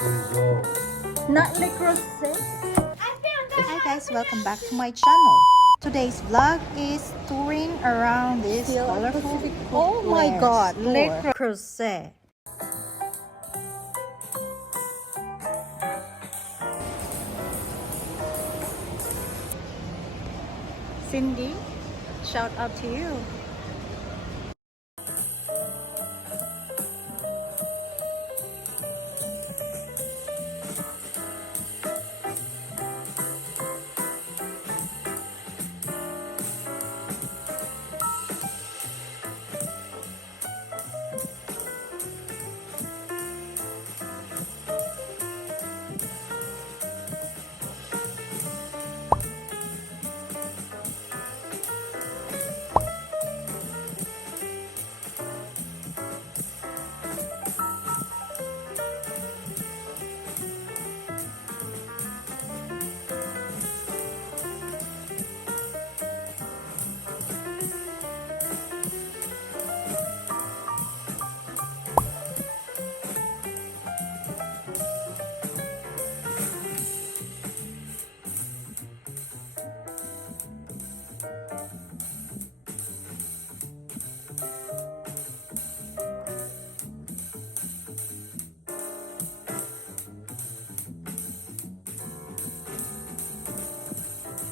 Not Le Creuset. Hi guys, welcome back to my channel. Today's vlog is touring around this colorful. Oh my god, Le Creuset. Cindy, shout out to you.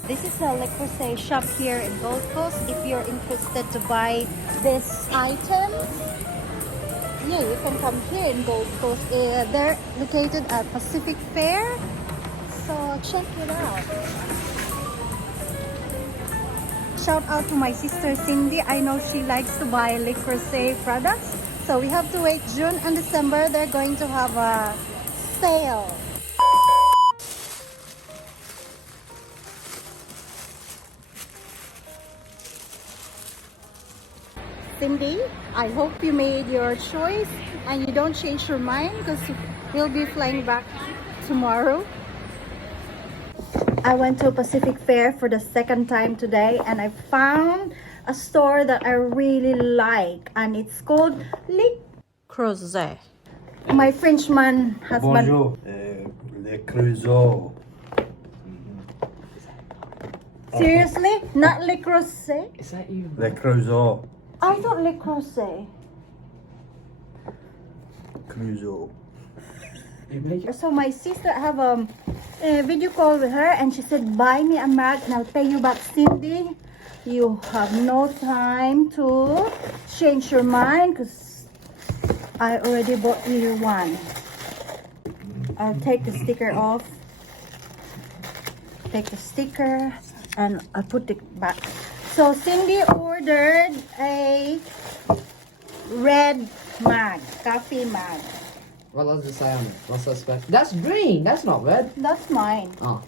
This is a Le Creuset shop here in Gold Coast. If you're interested to buy this item, yeah, you can come here in Gold Coast. They're located at Pacific Fair, so check it out. Shout out to my sister Cindy. I know she likes to buy Le Creuset products, so we have to wait June and December. They're going to have a sale. Cindy, I hope you made your choice and you don't change your mind because we'll be flying back tomorrow. I went to Pacific Fair for the second time today and I found a store that I really like and it's called Le Creuset. My Frenchman husband. Bonjour, Le Creuset. Seriously? Not Le Creuset? Is that you? Le Creuset. I thought Le Creuset. Creuset. So my sister, I have a video call with her and she said buy me a mug and I'll pay you back. Cindy, you have no time to change your mind because I already bought you one. I'll take the sticker off, take the sticker and I'll put it back. So Cindy ordered a red mug, coffee mug. What does it say on it? What's that spec? That's green. That's not red. That's mine. Oh.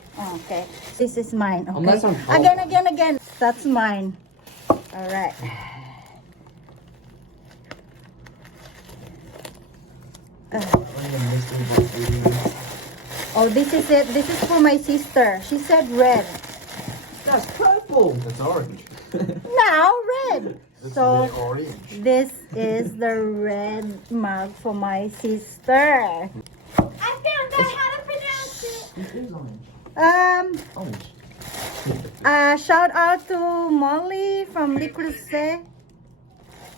Okay. This is mine. Okay. Unless I'm wrong. Again. That's mine. All right. Oh, this is it. This is for my sister. She said red. That's purple. That's orange. Now red. This So is the orange. this is the red mug for my sister. I found out how to pronounce it. It is orange. Orange. Shout out to Molly from Le Creuset.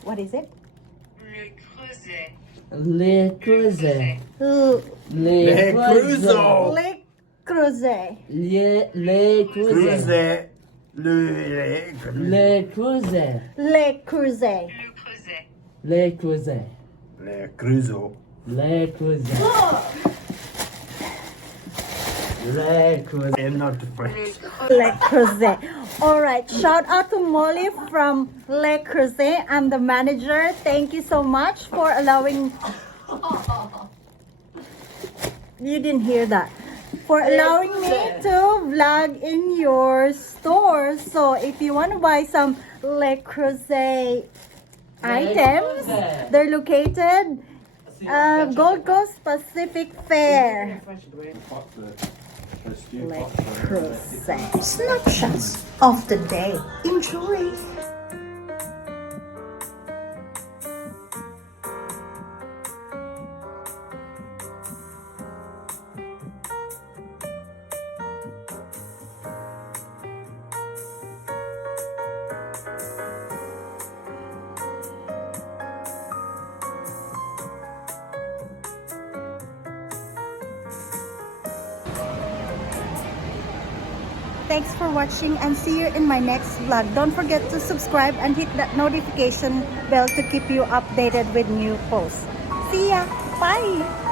What is it? Le Creuset. Le Le Creuset. Creuset. Le Creuset. Le Creuset. Le Creuset. Le Creuset. Le Creuset. Le Creuset. Le Creuset. Le Creuset. I'm not French. Le Creuset. All right. Shout out to Molly from Le Creuset. I'm the manager. Thank you so much for allowing. You didn't hear that. For allowing me to vlog in your store. So if you want to buy some Le Creuset items, they're located Gold Coast Pacific Fair. Le Creuset. Snapshots of the day. Enjoy. Thanks for watching and see you in my next vlog. Don't forget to subscribe and hit that notification bell to keep you updated with new posts. See ya! Bye!